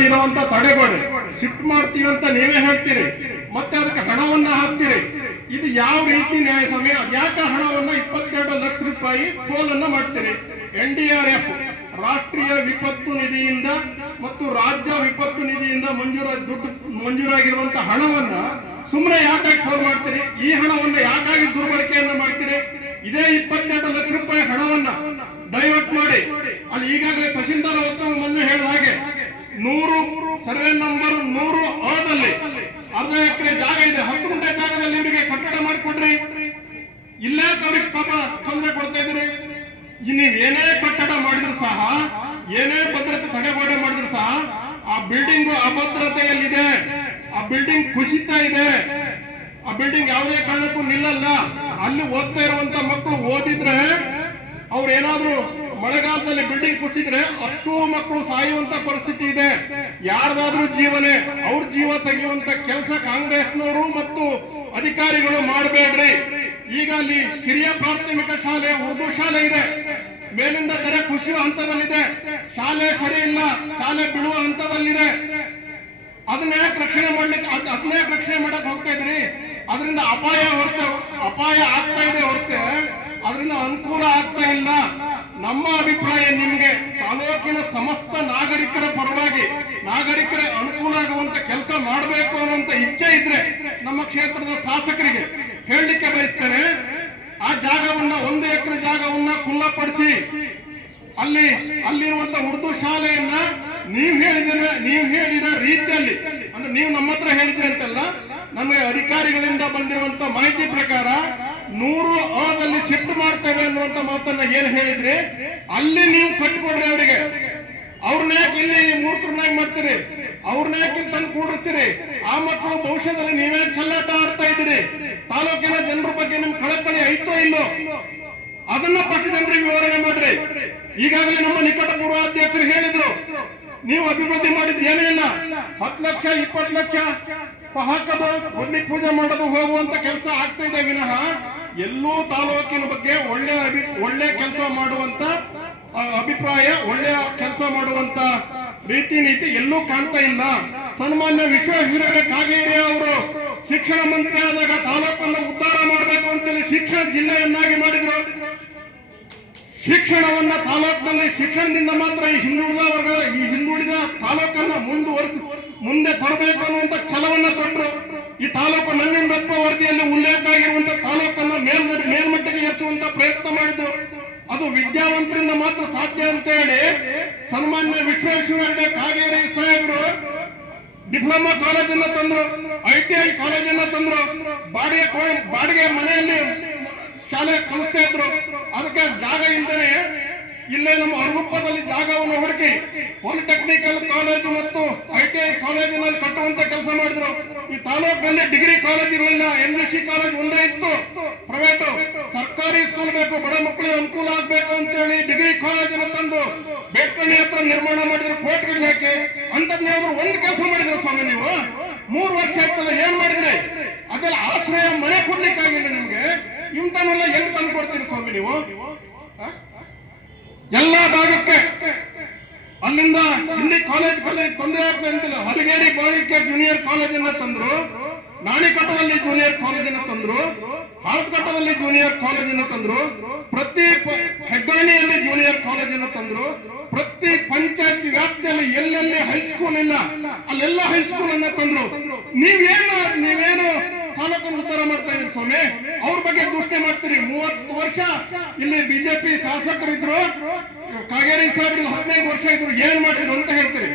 ನಮ್ಮಲ್ಲಿ ಇರುವಂತ ತಡೆಗೋಡೆ ಶಿಫ್ಟ್ ಮಾಡ್ತೀವಿ ಅಂತ ನೀವೇ ಹೇಳ್ತೀರಿ, ಮತ್ತೆ ಅದಕ್ಕೆ ಹಣವನ್ನ ಹಾಕ್ತೀರಿ. ಇದು ಯಾವ ರೀತಿ ನ್ಯಾಯ ಸಮಯ? ಯಾಕೆ ಹಣವನ್ನ 22 ಲಕ್ಷ ರೂಪಾಯಿ ಫೋಲನ್ನ ಮಾಡ್ತೀರಿ? NDRF ರಾಷ್ಟ್ರೀಯ ವಿಪತ್ತು ನಿಧಿಯಿಂದ ಮತ್ತು ರಾಜ್ಯ ವಿಪತ್ತು ನಿಧಿಯಿಂದ ಮಂಜೂರಾಗಿರುವಂತಹ ಹಣವನ್ನ ಸುಮ್ಮನೆ ಯಾಕಾಗಿ ಫೋನ್ ಮಾಡ್ತೀರಿ? ಈ ಹಣವನ್ನ ಯಾಕಾಗಿ ದುರ್ಬಳಕೆಯನ್ನ ಮಾಡ್ತೀರಿ? ಇದೇ 22 ಲಕ್ಷ ರೂಪಾಯಿ ಹಣವನ್ನ ಡೈವರ್ಟ್ ಮಾಡಿ ಅಲ್ಲಿ ಈಗಾಗಲೇ ತಹಸೀಲ್ದಾರ್ ಅವತ್ತು ಮೊನ್ನೆ ಹೇಳಿದ ಹಾಗೆ 100 ಸರ್ವೆ ನಂಬರ್ 100 ಅದಲ್ಲಿ ಅರ್ಧ ಎಕರೆ ಜಾಗ ಇದೆ, 10 ಗುಂಟೆ ಜಾಗದಲ್ಲಿ ಇವರಿಗೆ ಕಟ್ಟಡ ಮಾಡಿಕೊಡ್ರಿ. ಇಲ್ಲೇ ಅವ್ರಿಗೆ ಪಾಪ ತೊಂದರೆ ಕೊಡ್ತಾ ಇದ್ರಿ. ನೀವು ಏನೇ ಕಟ್ಟಡ ಮಾಡಿದ್ರು ಸಹ, ಏನೇ ಭದ್ರತೆ ತಡೆಗೋಡೆ ಮಾಡಿದ್ರು ಸಹ ಆ ಬಿಲ್ಡಿಂಗ್ ಅಭದ್ರತೆಯಲ್ಲಿದೆ, ಆ ಬಿಲ್ಡಿಂಗ್ ಕುಸಿತಾ ಇದೆ, ಆ ಬಿಲ್ಡಿಂಗ್ ಯಾವುದೇ ಕಾರಣಕ್ಕೂ ನಿಲ್ಲಲ್ಲ. ಅಲ್ಲಿ ಓದ್ತಾ ಇರುವಂತ ಮಕ್ಕಳು ಓದಿದ್ರೆ ಅವ್ರು ಏನಾದ್ರು ಮಳೆಗಾಲದಲ್ಲಿ ಬಿಲ್ಡಿಂಗ್ ಕುಸಿದ್ರೆ ಅಷ್ಟು ಮಕ್ಕಳು ಸಾಯುವಂತ ಪರಿಸ್ಥಿತಿ ಇದೆ. ಯಾರ್ದಾದ್ರೂ ಜೀವನೇ ಅವ್ರ ಜೀವ ತೆಗೆಯುವಂತ ಕೆಲಸ ಕಾಂಗ್ರೆಸ್ನವರು ಮತ್ತು ಅಧಿಕಾರಿಗಳು ಮಾಡಬೇಡ್ರಿ. ಈಗ ಅಲ್ಲಿ ಕಿರಿಯ ಪ್ರಾಥಮಿಕ ಶಾಲೆ, ಉರ್ದು ಶಾಲೆ ಇದೆ, ಮೇಲಿಂದ ತೆರೆ ಕುಸಿಯುವ ಹಂತದಲ್ಲಿದೆ, ಶಾಲೆ ಸರಿ ಇಲ್ಲ, ಶಾಲೆ ಬೀಳುವ ಹಂತದಲ್ಲಿದೆ. ಅದನ್ನ ಯಾಕೆ ರಕ್ಷಣೆ ಮಾಡ್ಲಿಕ್ಕೆ, ಅದನ್ನ ಯಾಕೆ ರಕ್ಷಣೆ ಮಾಡಕ್ ಹೋಗ್ತಾ ಇದ್ರಿ? ಅದರಿಂದ ಅಪಾಯ ಆಗ್ತಾ ಇದೆ ಹೊರತೆ ಅದರಿಂದ ಅನುಕೂಲ ಆಗ್ತಾ ಇಲ್ಲ. ನಮ್ಮ ಅಭಿಪ್ರಾಯ ನಿಮ್ಗೆ ತಾಲೂಕಿನ ಸಮಸ್ತ ನಾಗರಿಕರ ಪರವಾಗಿ, ನಾಗರಿಕರ ಅನುಕೂಲ ಆಗುವಂತ ಕೆಲಸ ಮಾಡಬೇಕು ಅನ್ನುವಂತ ಇಚ್ಛೆ ಇದ್ರೆ ನಮ್ಮ ಕ್ಷೇತ್ರದ ಶಾಸಕರಿಗೆ ಹೇಳಲಿಕ್ಕೆ ಬಯಸ್ತೇನೆ. ಆ ಜಾಗವನ್ನ 1 ಎಕರೆ ಜಾಗವನ್ನ ಖುಲ್ಲಾಪಡಿಸಿ ಅಲ್ಲಿರುವಂತ ಉರ್ದು ಶಾಲೆಯನ್ನ ನೀವು ಹೇಳಿದ ರೀತಿಯಲ್ಲಿ, ಅಂದ್ರೆ ನೀವು ನಮ್ಮ ಹತ್ರ ಹೇಳಿದ್ರಿ ಅಂತಲ್ಲ, ನಮಗೆ ಅಧಿಕಾರಿಗಳಿಂದ ಬಂದಿರುವಂತ ಮಾಹಿತಿ ಪ್ರಕಾರ 100 ಅದಲ್ಲಿ ಶಿಫ್ಟ್ ಮಾಡ್ತೇವೆ ಅನ್ನುವಂತ ಮಾತನ್ನ ಏನ್ ಹೇಳಿದ್ರಿ, ಅಲ್ಲಿ ನೀವು ಕಟ್ಟಿಕೊಡ್ರಿ ಅವರಿಗೆ. ಅವ್ರನ್ನ ಯಾಕೆ ಇಲ್ಲಿ ಮೂರ್ತರನ್ನಾಗಿ ಮಾಡ್ತೀರಿ? ಅವ್ರನ್ನ ಯಾಕೆ ತಂದು ಕೂಡಿಸ್ತೀರಿ? ಆ ಮಕ್ಕಳು ಭವಿಷ್ಯದಲ್ಲಿ ನೀವೇ ಚೆಲ್ಲಾಟ ಆಡ್ತಾ ಇದ್ದೀರಿ. ತಾಲೂಕಿನ ಜನರ ಬಗ್ಗೆ ನಿಮ್ ಕಳಕಳಿ ಐತೋ ಇಲ್ಲೋ ಅದನ್ನ ಪಕ್ಷ ಜನರಿಗೆ ವಿವರಣೆ ಮಾಡ್ರಿ. ಈಗಾಗಲೇ ನಮ್ಮ ನಿಕಟ ಪೂರ್ವಾಧ್ಯಕ್ಷರು ಹೇಳಿದ್ರು, ನೀವು ಅಭಿವೃದ್ಧಿ ಮಾಡಿದ್ದು ಏನೇ ಇಲ್ಲ, 10 ಲಕ್ಷ 20 ಲಕ್ಷ ಹಾಕೋದು, ಒಳ್ಳೆ ಪೂಜೆ ಮಾಡೋದು, ಹೋಗುವಂತ ಕೆಲಸ ಆಗ್ತಾ ಇದೆ ವಿನಃ ಎಲ್ಲೂ ತಾಲೂಕಿನ ಬಗ್ಗೆ ಒಳ್ಳೆ ಕೆಲಸ ಮಾಡುವಂತ ಅಭಿಪ್ರಾಯ, ಒಳ್ಳೆಯ ಕೆಲಸ ಮಾಡುವಂತ ರೀತಿ ನೀತಿ ಎಲ್ಲೂ ಕಾಣ್ತಾ ಇಲ್ಲ. ಸನ್ಮಾನ್ಯ ವಿಶ್ವೇಶ್ವರ ಕಾಗೇರಿ ಅವರು ಶಿಕ್ಷಣ ಮಂತ್ರಿ ಆದಾಗ ತಾಲೂಕನ್ನು ಉದ್ಧಾರ ಮಾಡಬೇಕು ಅಂತೇಳಿ ಶಿಕ್ಷಣ ಜಿಲ್ಲೆಯನ್ನಾಗಿ ಮಾಡಿದ್ರು. ಶಿಕ್ಷಣವನ್ನ ತಾಲೂಕಿನಲ್ಲಿ ಶಿಕ್ಷಣದಿಂದ ಮಾತ್ರ ಈ ಹಿಂದುಳಿದ ತಾಲೂಕನ್ನ ಮುಂದೆ ತರಬೇಕು ಅನ್ನುವಂತ ಛಲವನ್ನ ತೊಟ್ಟರು. ಈ ತಾಲೂಕು ನಂಜುಂಡಪ್ಪ ವರದಿಯಲ್ಲಿ ಉಲ್ಲೇಖ ಆಗಿರುವಂತ ತಾಲೂಕನ್ನ ಮೇಲ್ಮಟ್ಟಕ್ಕೆ ಏರಿಸುವಂತ ಪ್ರಯತ್ನ ಮಾಡಿದ್ರು. ಅದು ವಿದ್ಯಾವಂತರಿಂದ ಮಾತ್ರ ಸಾಧ್ಯ ಅಂತ ಹೇಳಿ ಸನ್ಮಾನ್ಯ ವಿಶ್ವೇಶ್ವರ ಕಾಗೇರಿ ಸಾಹೇಬರು ಡಿಪ್ಲೊಮಾ ಕಾಲೇಜನ್ನ ತಂದ್ರು, ITI ಕಾಲೇಜನ್ನ ತಂದ್ರು, ಬಾಡಿಗೆ ಮನೆಯಲ್ಲಿ ಶಾಲೆ ಕಲಿಸ್ತಾ ಇದ್ರು. ಅದಕ್ಕೆ ಜಾಗ ಇಲ್ಲದೆ ಇಲ್ಲೇ ನಮ್ಮ ಅರಗುಪ್ಪದಲ್ಲಿ ಜಾಗವನ್ನು ಹುಡುಕಿ ಪಾಲಿಟೆಕ್ನಿಕಲ್ ಕಾಲೇಜು ಮತ್ತು ITI ಕಾಲೇಜಿನಲ್ಲಿ ಕಟ್ಟುವಂತ ಕೆಲಸ ಮಾಡಿದ್ರು. ಈ ತಾಲೂಕಿನಲ್ಲಿ ಡಿಗ್ರಿ ಕಾಲೇಜ್ ಇರಲಿಲ್ಲ, NGC ಕಾಲೇಜ್ ಒಂದೇ ಇತ್ತು, ಪ್ರೈವೇಟ್. ಸರ್ಕಾರಿ ಸ್ಕೂಲ್ ಬೇಕು, ಬಡ ಮಕ್ಕಳಿಗೆ ಅನುಕೂಲ ಆಗ್ಬೇಕು ಅಂತ ಹೇಳಿ ಡಿಗ್ರಿ ಕಾಲೇಜನ್ನು ತಂದು ಬೇಡ್ಕಣಿ ಹತ್ರ ನಿರ್ಮಾಣ ಮಾಡಿದ್ರು, ಕೋರ್ಟ್ಗಳಿಗೆ ಹಾಕಿ. ಅಂತದ್ನೇನಾದ್ರು ಒಂದು ಕೆಲಸ ಮಾಡಿದ್ರು ಸ್ವಾಮಿ ನೀವು? 3 ವರ್ಷ ಆಯ್ತಲ್ಲ, ಏನ್ ಮಾಡಿದ್ರಿ? ಅದೆಲ್ಲ ಆಶ್ರಯ ಮನೆ ಕೊಡ್ಲಿಕ್ಕಾಗಿಲ್ಲ ನಿಮ್ಗೆ. ಇಂಥನೆಲ್ಲ ಎಲ್ಲಿ ತಂದು ಕೊಡ್ತೀರಿ ಸ್ವಾಮಿ ನೀವು? ಎಲ್ಲಾ ಭಾಗಕ್ಕೆ ಅಲ್ಲಿಂದ ಇಲ್ಲಿ ಕಾಲೇಜ್ ತೊಂದರೆ ಆಗ್ತದೆ ಅಂತಿಲ್ಲ. ಹಲಗೇರಿ ಭಾಗಕ್ಕೆ ಜೂನಿಯರ್ ಕಾಲೇಜನ್ನ ತಂದ್ರು, ನಾಣಿಕಟ್ಟದಲ್ಲಿ ಜೂನಿಯರ್ ಕಾಲೇಜನ್ನ ತಂದ್ರು, ಹಾಳಕಟ್ಟದಲ್ಲಿ ಜೂನಿಯರ್ ಕಾಲೇಜನ್ನ ತಂದ್ರು, ಪ್ರತಿ ಹೆಗ್ಗಾಣಿಯಲ್ಲಿ ಜೂನಿಯರ್ ಕಾಲೇಜನ್ನ ತಂದ್ರು, ಪ್ರತಿ ಪಂಚಾಯತ್ ವ್ಯಾಪ್ತಿಯಲ್ಲಿ ಎಲ್ಲೆಲ್ಲಿ ಹೈಸ್ಕೂಲ್ ಇಲ್ಲ ಅಲ್ಲೆಲ್ಲ ಹೈಸ್ಕೂಲ್ ಅನ್ನ ತಂದ್ರು. ನೀವೇನು ತಾಲೂಕನ್ನು ಉದ್ಧಾರ ಮಾಡ್ತಾ ಇದ್ರಿ ಸ್ವಾಮಿ? ಅವ್ರ ಬಗ್ಗೆ ದೂಷಣೆ ಮಾಡ್ತೀರಿ. 30 ವರ್ಷ ಇಲ್ಲಿ ಬಿಜೆಪಿ ಶಾಸಕರಿದ್ರು, ಕಾಗೇರಿ ಸಾಹೇಬ್ರು 15 ವರ್ಷ ಇದ್ರು, ಏನ್ ಮಾಡಿದ್ರು ಅಂತ ಹೇಳ್ತೀರಿ.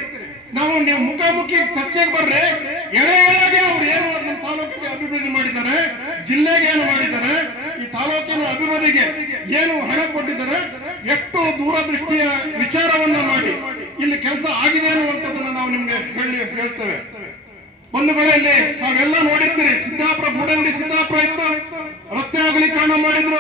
ನೀವು ಮುಖಾಮುಖಿ ಚರ್ಚೆಗೆ ಬರ್ರಿ. ಎಳೆಗೆ ಅವ್ರು ಏನು ನಮ್ಮ ತಾಲೂಕಿಗೆ ಅಭಿವೃದ್ಧಿ ಮಾಡಿದ್ದಾರೆ, ಜಿಲ್ಲೆಗೆ ಏನು ಮಾಡಿದ್ದಾರೆ, ಈ ತಾಲೂಕಿನ ಅಭಿವೃದ್ಧಿಗೆ ಏನು ಹಣ ಕೊಟ್ಟಿದ್ದಾರೆ, ಎಷ್ಟು ದೂರದೃಷ್ಟಿಯ ವಿಚಾರವನ್ನ ಮಾಡಿ ಇಲ್ಲಿ ಕೆಲಸ ಆಗಿದೆ ಅನ್ನುವಂಥದ್ದನ್ನ ನಾವು ನಿಮ್ಗೆ ಹೇಳ್ತೇವೆ. ಬಂಧುಗಳಲ್ಲಿ ತಾವೆಲ್ಲ ನೋಡಿರ್ತೀರಿ, ಸಿದ್ದಾಪುರ ಬೂಡಂಗಡಿ ಸಿದ್ದಾಪುರ ಇತ್ತು, ರಸ್ತೆ ಅಗಲೀಕರಣ ಮಾಡಿದ್ರು.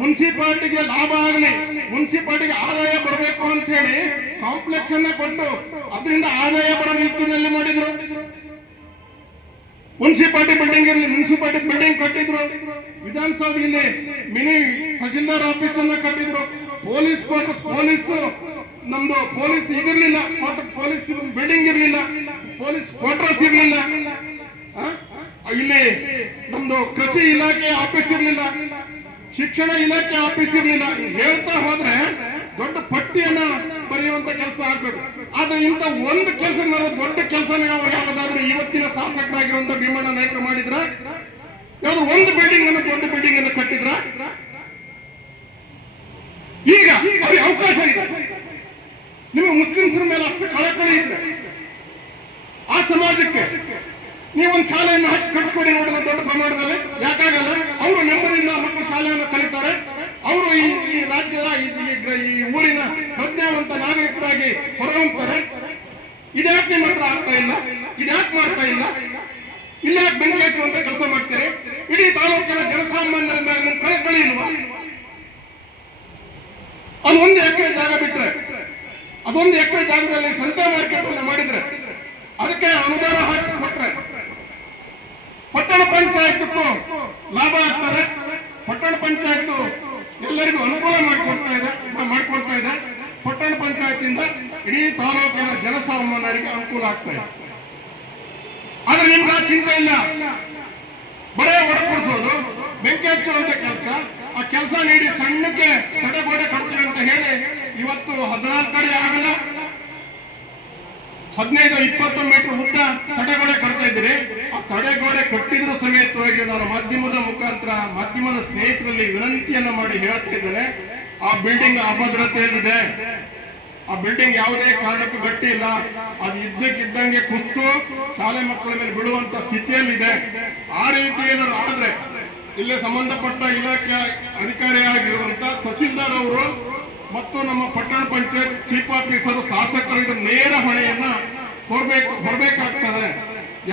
ಮುನ್ಸಿಪಾಲಿಟಿಗೆ ಲಾಭ ಆಗಲಿ, ಮುನ್ಸಿಪಾಲಿಟಿಗೆ ಆದಾಯ ಬರಬೇಕು ಅಂತ ಹೇಳಿ ಕಾಂಪ್ಲೆಕ್ಸ್ ಅನ್ನ ಕೊಟ್ಟು ಅದರಿಂದ ಆದಾಯ ಬರೋ ರೀತಿಯಲ್ಲಿ ಮಾಡಿದ್ರು. ಮುನ್ಸಿಪಾಲಿಟಿ ಬಿಲ್ಡಿಂಗ್ ಕಟ್ಟಿದ್ರು. ವಿಧಾನಸೌಧ ಇಲ್ಲಿ ಮಿನಿ ತಹಶೀಲ್ದಾರ್ ಆಫೀಸ್ ಅನ್ನ ಕಟ್ಟಿದ್ರು. ಪೊಲೀಸ್ ನಮ್ದು ಪೊಲೀಸ್ ಇದಿರ್ಲಿಲ್ಲ, ಪೊಲೀಸ್ ಬಿಲ್ಡಿಂಗ್ ಇರ್ಲಿಲ್ಲ. ಪೊಲೀಸ್ ಕ್ವಾರ್ಟರ್ಸ್ ಇರ್ಲಿಲ್ಲ, ಇಲ್ಲಿ ನಮ್ದು ಕೃಷಿ ಇಲಾಖೆ ಆಫೀಸ್ ಇರ್ಲಿಲ್ಲ, ಶಿಕ್ಷಣ ಇಲಾಖೆ ಆಫೀಸ್ ಇರ್ಲಿಲ್ಲ. ಹೇಳ್ತಾ ಹೋದ್ರೆ ದೊಡ್ಡ ಪಟ್ಟಿಯನ್ನ ಬರೆಯುವಂತ ಕೆಲಸ ಆಗ್ಬೇಕು. ಆದ್ರೆ ಇಂತ ಒಂದು ಕೆಲಸ ದೊಡ್ಡ ಕೆಲಸ ಯಾವ್ದಾದ್ರು ಇವತ್ತಿನ ಶಾಸಕರಾಗಿರುವಂತ ಭೀಮಣ್ಣ ನಾಯ್ಕರು ಮಾಡಿದ್ರ? ಯಾವ್ದು ಒಂದು ಬಿಲ್ಡಿಂಗ್ ಅನ್ನು ದೊಡ್ಡ ಬಿಲ್ಡಿಂಗ್ ಅನ್ನು ಕಟ್ಟಿದ್ರ? ಈಗ ಅವ್ರಿಗೆ ಅವಕಾಶ ಇದೆ. ನಿಮಗೆ ಮುಸ್ಲಿಮ್ಸರ ಮೇಲೆ ಅಷ್ಟು ಕಳಕಳಿ ಇದ್ರೆ ಆ ಸಮಾಜಕ್ಕೆ ನೀವೊಂದು ಶಾಲೆಯನ್ನು ಹಾಕಿ ಕಟ್ಸ್ಕೊಡಿ ನೋಡಿದ ದೊಡ್ಡ ಪ್ರಮಾಣದಲ್ಲಿ. ಯಾಕಾಗಲ್ಲ? ಅವರು ನೆಮ್ಮದಿಯಿಂದ ಮಕ್ಕಳು ಶಾಲೆಯನ್ನು ಕಲಿತಾರೆ. ಅವರು ಈ ರಾಜ್ಯದ ಈ ಊರಿನ ಪ್ರಜ್ಞಾವಂತ ನಾಗರಿಕರಾಗಿ ಹೊರಹೊಮ್ಮುತ್ತಾರೆ. ಇದ್ಯಾಕೆ ನಿಮ್ಮ ಹತ್ರ ಆಗ್ತಾ ಇಲ್ಲ? ಇದ್ಯಾಕೆ ಮಾಡ್ತಾ ಇಲ್ಲ? ಇಲ್ಲ ಬೆಂಕಿ ಹಚ್ಚುವಂತ ಕೆಲಸ ಮಾಡ್ತೀರಿ. ಇಡೀ ತಾಲೂಕಿನ ಜನಸಾಮಾನ್ಯರ ಮೇಲೆ ನಿಮ್ಮ ಕಳಕಳಿ ಇಲ್ವಾ? ಅದೊಂದು ಎಕರೆ ಜಾಗ ಬಿಟ್ರೆ, ಅದೊಂದು ಎಕರೆ ಜಾಗದಲ್ಲಿ ಸಂತೆ ಮಾರ್ಕೆಟ್ ಅನ್ನು ಮಾಡಿದ್ರೆ, ಅದಕ್ಕೆ ಅನುದಾನ ಹಾಕಿಸಿಕೊಟ್ರೆ ಪಟ್ಟಣ ಪಂಚಾಯತ್ಗೂ ಲಾಭ ಆಗ್ತದೆ. ಪಟ್ಟಣ ಪಂಚಾಯತ್ ಎಲ್ಲರಿಗೂ ಅನುಕೂಲ ಮಾಡಿಕೊಡ್ತಾ ಇದೆ. ಪಟ್ಟಣ ಪಂಚಾಯತಿಂದ ಇಡೀ ತಾಲೂಕಿನ ಜನಸಾಮಾನ್ಯರಿಗೆ ಅನುಕೂಲ ಆಗ್ತಾ ಇದೆ. ಆದ್ರೆ ನಿಮ್ಗೆ ಆ ಚಿಂತೆ ಇಲ್ಲ. ಬರೇ ಒಡಪಡಿಸೋದು, ಬೆಂಕಿ ಹಚ್ಚುವಂತ ಕೆಲಸ, ಆ ಕೆಲಸ ನೀಡಿ ಸಣ್ಣಕ್ಕೆ ತಡೆಗೋಡೆ ಕಟ್ತೀವಿ ಅಂತ ಹೇಳಿ ಇವತ್ತು 14 ಅಡಿ ಆಗಲ್ಲ 15-20 ಮೀಟರ್ ಉದ್ದ ತಡೆಗೋಡೆ ಕಟ್ತಾ ಇದ್ದೀರಿ. ಆ ತಡೆಗೋಡೆ ಕಟ್ಟಿದ್ರು ಸಮೇತವಾಗಿ ನಾನು ಮಾಧ್ಯಮದ ಮುಖಾಂತರ ಮಾಧ್ಯಮದ ಸ್ನೇಹಿತರಲ್ಲಿ ವಿನಂತಿಯನ್ನ ಮಾಡಿ ಹೇಳ್ತಾ ಇದ್ದೇನೆ, ಆ ಬಿಲ್ಡಿಂಗ್ ಅಭದ್ರತೆಯಲ್ಲಿದೆ. ಆ ಬಿಲ್ಡಿಂಗ್ ಯಾವುದೇ ಕಾರಣಕ್ಕೂ ಗಟ್ಟಿ ಇಲ್ಲ. ಅದು ಇದ್ದಕ್ಕಿದ್ದಂಗೆ ಕುಸ್ತು ಶಾಲೆ ಮಕ್ಕಳ ಮೇಲೆ ಬಿಡುವಂತ ಸ್ಥಿತಿಯಲ್ಲಿದೆ. ಆ ರೀತಿ ಏನಾದ್ರು ಆದ್ರೆ ಇಲ್ಲೇ ಸಂಬಂಧಪಟ್ಟ ಇಲಾಖೆ ಅಧಿಕಾರಿಯಾಗಿರುವಂತ ತಹಸೀಲ್ದಾರ್ ಅವರು ಮತ್ತು ನಮ್ಮ ಪಟ್ಟಣ ಪಂಚಾಯತ್ ಚೀಫ್ ಆಫೀಸರ್ ಶಾಸಕರು ಇದರ ನೇರ ಹೊಣೆಯನ್ನ ಹೊರಬೇಕಾಗ್ತದೆ.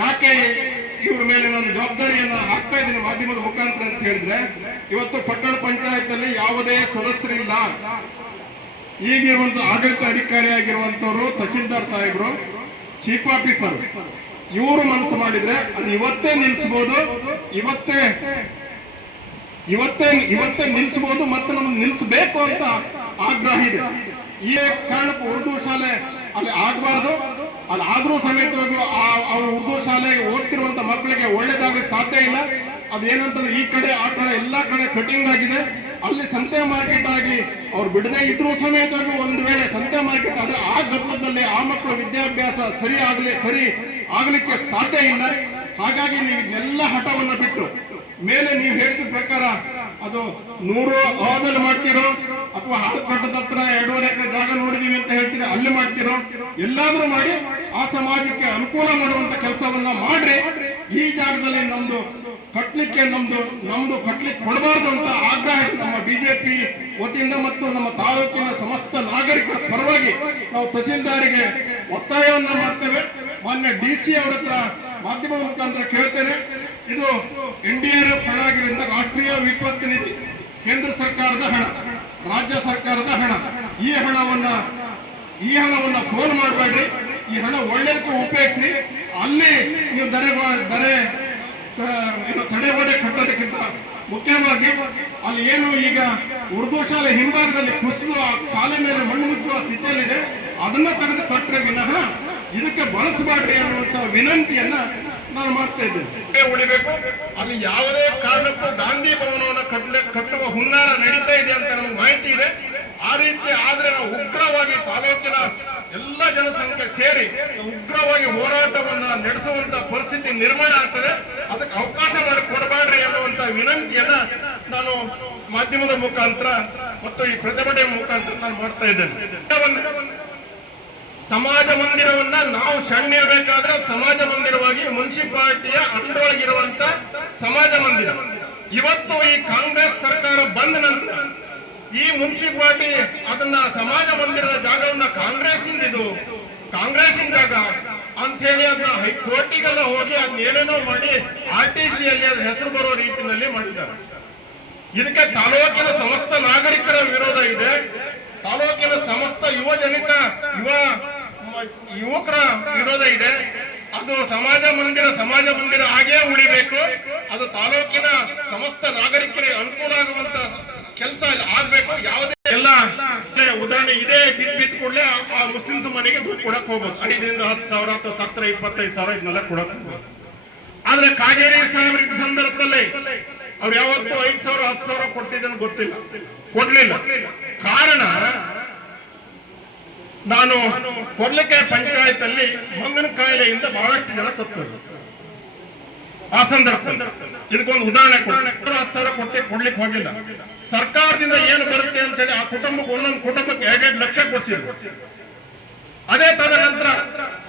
ಯಾಕೆ ಇವ್ರ ಮೇಲೆ ನಾನು ಜವಾಬ್ದಾರಿಯನ್ನ ಹಾಕ್ತಾ ಇದ್ದೀನಿ ಮಾಧ್ಯಮದ ಮುಖಾಂತರ ಅಂತ ಹೇಳಿದ್ರೆ, ಇವತ್ತು ಪಟ್ಟಣ ಪಂಚಾಯತ್ ಅಲ್ಲಿ ಯಾವುದೇ ಸದಸ್ಯರಿಲ್ಲ. ಈಗಿರುವಂತ ಆಡಳಿತ ಅಧಿಕಾರಿ ಆಗಿರುವಂತವರು ತಹಸೀಲ್ದಾರ್ ಸಾಹೇಬರು, ಚೀಫ್ ಆಫೀಸರ್, ಇವರು ಮನಸ್ಸು ಮಾಡಿದ್ರೆ ಅದು ಇವತ್ತೇ ನಿಲ್ಲಿಸಬಹುದು. ಇವತ್ತೇ ನಿಲ್ಲಿಸಬಹುದು ಮತ್ತು ನಮ್ಗೆ ನಿಲ್ಲಿಸಬೇಕು ಅಂತ ಆಗ್ರಹ ಇದೆ. ಈ ಕಾರಣಕ್ಕೂ ಉರ್ದು ಶಾಲೆ ಅಲ್ಲಿ ಆಗಬಾರ್ದು. ಅಲ್ಲಿ ಆದ್ರೂ ಸಮೇತವಾಗಿ ಅವ್ರು ಉರ್ದು ಶಾಲೆಗೆ ಓದ್ತಿರುವಂತ ಮಕ್ಕಳಿಗೆ ಒಳ್ಳೇದಾಗ್ಲಿಕ್ಕೆ ಸಾಧ್ಯ ಇಲ್ಲ. ಅದೇನಂತಂದ್ರೆ ಈ ಕಡೆ ಆ ಕಡೆ ಎಲ್ಲಾ ಕಡೆ ಕಟಿಂಗ್ ಆಗಿದೆ. ಅಲ್ಲಿ ಸಂತೆ ಮಾರ್ಕೆಟ್ ಆಗಿ ಅವ್ರು ಬಿಡದೆ ಇದ್ರೂ ಸಮೇತವಾಗಿ ಒಂದು ವೇಳೆ ಸಂತೆ ಮಾರ್ಕೆಟ್ ಆದ್ರೆ ಆ ಗದ್ದಲದಲ್ಲಿ ಆ ಮಕ್ಕಳ ವಿದ್ಯಾಭ್ಯಾಸ ಸರಿ ಆಗ್ಲಿಕ್ಕೆ ಸಾಧ್ಯ ಇಲ್ಲ. ಹಾಗಾಗಿ ನೀವು ಇದನ್ನೆಲ್ಲ ಹಠವನ್ನು ಬಿಟ್ಟು ಮೇಲೆ ನೀವು ಹೇಳಿದ ಪ್ರಕಾರ ಅದು 100 ಅದಲ್ಲಿ ಮಾಡ್ತಿರೋ ಅಥವಾ ಹಾಲಕಟ್ಟದ ಹತ್ರ 2.5 ಎಕರೆ ಜಾಗ ನೋಡಿದೀವಿ ಅಂತ ಹೇಳ್ತೀರಿ, ಅಲ್ಲಿ ಮಾಡ್ತಿರೋ, ಎಲ್ಲಾದ್ರೂ ಮಾಡಿ ಆ ಸಮಾಜಕ್ಕೆ ಅನುಕೂಲ ಮಾಡುವಂತ ಕೆಲಸವನ್ನ ಮಾಡ್ರಿ. ಈ ಜಾಗದಲ್ಲಿ ನಮ್ದು ಕಟ್ಲಿಕ್ಕೆ ಕೊಡಬಾರ್ದು ಅಂತ ಆಗ್ರಹ ನಮ್ಮ ಬಿಜೆಪಿ ವತಿಯಿಂದ ಮತ್ತು ನಮ್ಮ ತಾಲೂಕಿನ ಸಮಸ್ತ ನಾಗರಿಕರ ಪರವಾಗಿ ನಾವು ತಹಸೀಲ್ದಾರಿಗೆ ಒತ್ತಾಯವನ್ನ ಮಾಡ್ತೇವೆ. ಮಾನ್ಯ DC ಅವರ ಹತ್ರ ಮಾಧ್ಯಮದ ಮುಖಾಂತರ ಕೇಳ್ತೇನೆ, ಇದು NDRF ಹಣ ಆಗಿರೋದ್ರಿಂದ ರಾಷ್ಟ್ರೀಯ ವಿಪತ್ತು ನಿಧಿ, ಕೇಂದ್ರ ಸರ್ಕಾರದ ಹಣ, ರಾಜ್ಯ ಸರ್ಕಾರದ ಹಣ. ಈ ಹಣವನ್ನ ಫೋನ್ ಮಾಡಬೇಡ್ರಿ. ಈ ಹಣ ಒಳ್ಳೇದಕ್ಕೂ ಉಪಯೋಗಿಸ್ರಿ. ಅಲ್ಲಿ ನೀವು ತಡೆಗೋಡೆ ಕಟ್ಟೋದಕ್ಕಿಂತ ಮುಖ್ಯವಾಗಿ ಅಲ್ಲಿ ಏನು ಈಗ ಉರ್ದು ಶಾಲೆ ಹಿಂಭಾಗದಲ್ಲಿ ಕುಸಿದು ಶಾಲೆ ಮೇಲೆ ಮಣ್ಣು ಮುಚ್ಚುವ ಸ್ಥಿತಿಯಲ್ಲಿದೆ, ಅದನ್ನ ತೆಗೆದು ಕಟ್ಟರೆ ವಿನಃ ಇದಕ್ಕೆ ಬಳಸಬೇಡ್ರಿ ಅನ್ನುವಂತ ವಿನಂತಿಯನ್ನ ನಾನು ಮಾಡ್ತಾ ಇದ್ದೇನೆ. ಉಳಿಬೇಕು. ಅಲ್ಲಿ ಯಾವುದೇ ಕಾರಣಕ್ಕೂ ಗಾಂಧಿ ಭವನವನ್ನು ಕಟ್ಟುವ ಹುನ್ನಾರ ನಡೀತಾ ಇದೆ ಅಂತ ನಮ್ಗೆ ಮಾಹಿತಿ ಇದೆ. ಆ ರೀತಿ ಆದ್ರೆ ನಾವು ಉಗ್ರವಾಗಿ ತಾಲೂಕಿನ ಎಲ್ಲ ಜನಸಂಖ್ಯೆ ಸೇರಿ ಉಗ್ರವಾಗಿ ಹೋರಾಟವನ್ನ ನಡೆಸುವಂತ ಪರಿಸ್ಥಿತಿ ನಿರ್ಮಾಣ ಆಗ್ತದೆ. ಅದಕ್ಕೆ ಅವಕಾಶ ಮಾಡಿ ಕೊಡಬೇಡ್ರಿ ಅನ್ನುವಂತ ವಿನಂತಿಯನ್ನ ನಾನು ಮಾಧ್ಯಮದ ಮುಖಾಂತರ ಮತ್ತು ಈ ಪ್ರತಿಭಟನೆ ಮುಖಾಂತರ ನಾನು ಮಾಡ್ತಾ ಇದ್ದೇನೆ. ಸಮಾಜ ಮಂದಿರವನ್ನ ನಾವು ಸಣ್ಣಿರ್ಬೇಕಾದ್ರೆ ಸಮಾಜ ಮಂದಿರವಾಗಿ ಮುನ್ಸಿಪಾಲಿಟಿಯ ಅಂಡರೊಳಗಿರುವಂತ ಸಮಾಜ ಮಂದಿರ ಇವತ್ತು ಈ ಕಾಂಗ್ರೆಸ್ ಸರ್ಕಾರ ಬಂದ ನಂತರ ಈ ಮುನ್ಸಿಪಾಲಿಟಿ ಅದನ್ನ ಸಮಾಜ ಮಂದಿರದ ಜಾಗವನ್ನ ಕಾಂಗ್ರೆಸ್ಸಿನ ಜಾಗ ಅಂತ ಹೇಳಿ ಅದನ್ನ ಹೈಕೋರ್ಟಿಗೆಲ್ಲ ಹೋಗಿ ಅದನ್ನ ಏನೇನೋ ಮಾಡಿ RTC ಅಲ್ಲಿ ಅದ್ರ ಹೆಸರು ಬರೋ ರೀತಿಯಲ್ಲಿ ಮಾಡಿದ್ದಾರೆ. ಇದಕ್ಕೆ ತಾಲೂಕಿನ ಸಮಸ್ತ ನಾಗರಿಕರ ವಿರೋಧ ಇದೆ. ತಾಲೂಕಿನ ಸಮಸ್ತ ಯುವಕರ ವಿರೋಧ ಇದೆ. ಅದು ಸಮಾಜ ಮಂದಿರ ಹಾಗೇ ಉಳಿಬೇಕು. ಅದು ತಾಲೂಕಿನ ಸಮಸ್ತ ನಾಗರಿಕರಿಗೆ ಅನುಕೂಲ ಆಗುವಂತ ಕೆಲಸ ಆಗ್ಬೇಕು. ಯಾವುದೇ ಎಲ್ಲ ಉದಾಹರಣೆ ಇದೇ ಬಿದ್ದ ಕೂಡಲೇ ಆ ಮುಸ್ಲಿಮ್ಸ್ ಮನೆಗೆ ದುಡ್ಡು ಕೊಡಕ್ ಹೋಗ್ಬೋದು, 5ರಿಂದ 10,000 ಅಥವಾ 17,000 25,000 ಇದನ್ನೆಲ್ಲ ಕೊಡಕ್ ಹೋಗ್ಬೋದು. ಆದ್ರೆ ಕಾಗೇರಿ ಸಾಹೇಬ್ರ ಇದ್ದ ಸಂದರ್ಭದಲ್ಲಿ ಅವ್ರು ಯಾವತ್ತೂ 5,000 10,000 ಕೊಟ್ಟಿದ್ದನ್ನು ಗೊತ್ತಿಲ್ಲ, ಕೊಡ್ಲಿಲ್ಲ. ಕಾರಣ ನಾನು ಕೊರ್ಲಕೆ ಪಂಚಾಯತ್ ಅಲ್ಲಿ ಮಂಗನ ಕಾಯಿಲೆಯಿಂದ ಬಹಳಷ್ಟು ಜನ ಸತ್ತರು. ಆ ಸಂದರ್ಭದಲ್ಲಿ ಇದಕ್ಕೊಂದು ಉದಾಹರಣೆ ಕೊಡ್ತಾರೆ. 10,000 ಕೊಡ್ಲಿಕ್ಕೆ ಹೋಗಿಲ್ಲ. ಸರ್ಕಾರದಿಂದ ಏನು ಬರುತ್ತೆ ಅಂತ ಹೇಳಿ ಆ ಕುಟುಂಬಕ್ಕೆ ಒಂದೊಂದು ಕುಟುಂಬಕ್ಕೆ 2-2 ಲಕ್ಷ ಕೊಡ್ಸಿದ್ರು. ಅದೇ ತದನಂತರ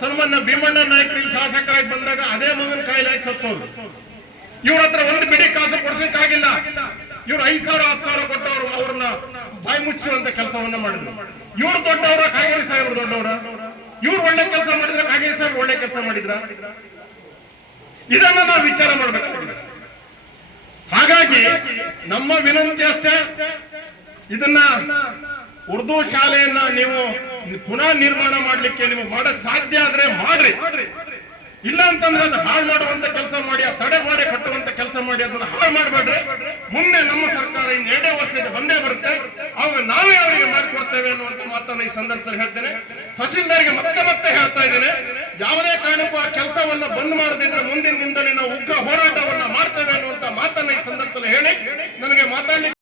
ಸನ್ಮಾನ್ಯ ಭೀಮಣ್ಣ ನಾಯಕರಿಗೆ ಶಾಸಕರಾಗಿ ಬಂದಾಗ ಅದೇ ಮಂಗನ ಕಾಯಿಲೆ ಸತ್ತೋದು. ಇವ್ರ ಹತ್ರ ಒಂದು ಬಿಡಿ ಕಾಸು ಕೊಡ್ಲಿಕ್ಕಾಗಿಲ್ಲ. ಇವ್ರು 5,000 10,000 ಕೊಟ್ಟವರು ಅವ್ರನ್ನ ಬಾಯಿ ಮುಚ್ಚುವಂತ ಕೆಲಸವನ್ನ ಮಾಡಿದ್ರು. ಇವ್ರು ದೊಡ್ಡವರ, ಕಾಗೇರಿ ಸಾಹೇಬ್ರು ದೊಡ್ಡವರ? ಇವ್ರು ಒಳ್ಳೆ ಕೆಲಸ ಮಾಡಿದ್ರೆ ಕಾಗೇರಿ ಸಾಹೇಬ್ ಒಳ್ಳೆ ಕೆಲಸ ಮಾಡಿದ್ರ? ಇದನ್ನ ನಾವು ವಿಚಾರ ಮಾಡ್ಬೇಕು. ಹಾಗಾಗಿ ನಮ್ಮ ವಿನಂತಿ ಅಷ್ಟೇ, ಇದನ್ನ ಉರ್ದು ಶಾಲೆಯನ್ನ ನೀವು ಪುನಃ ನಿರ್ಮಾಣ ಮಾಡ್ಲಿಕ್ಕೆ ನಿಮಗೆ ಮಾಡಕ್ ಸಾಧ್ಯ ಆದ್ರೆ ಮಾಡ್ರಿ. ಇಲ್ಲ ಅಂತಂದ್ರೆ ಅದನ್ನ ಹಾಳು ಮಾಡುವಂತ ಕೆಲಸ ಮಾಡಿ, ಆ ತಡೆ ಮಾಡಿ ಕಟ್ಟುವಂತ ಕೆಲಸ ಮಾಡಿ, ಅದನ್ನ ಹಾಳು ಮಾಡಬೇಡ್ರಿ. ಮುಂದೆ ನಮ್ಮ ಸರ್ಕಾರ ಇನ್ನು 2 ವರ್ಷದ ಬಂದೇ ಬರುತ್ತೆ, ಅವಾಗ ನಾವೇ ಅವರಿಗೆ ಮಾಡಿಕೊಡ್ತೇವೆ ಅನ್ನುವಂತ ಮಾತನ್ನ ಈ ಸಂದರ್ಭದಲ್ಲಿ ಹೇಳ್ತೇನೆ. ತಹಸೀಲ್ದಾರ್ಗೆ ಮತ್ತೆ ಹೇಳ್ತಾ ಇದ್ದೇನೆ, ಯಾವುದೇ ಕಾರಣಕ್ಕೂ ಆ ಕೆಲಸವನ್ನ ಬಂದ್ ಮಾಡದಿದ್ರೆ ಮುಂದಿನ ದಿನದಲ್ಲಿ ನಾವು ಉಗ್ರ ಹೋರಾಟವನ್ನ ಮಾಡ್ತೇವೆ ಅನ್ನುವಂತ ಮಾತನ್ನ ಈ ಸಂದರ್ಭದಲ್ಲಿ ಹೇಳಿ ನನಗೆ ಮಾತಾಡ್ಲಿಕ್ಕೆ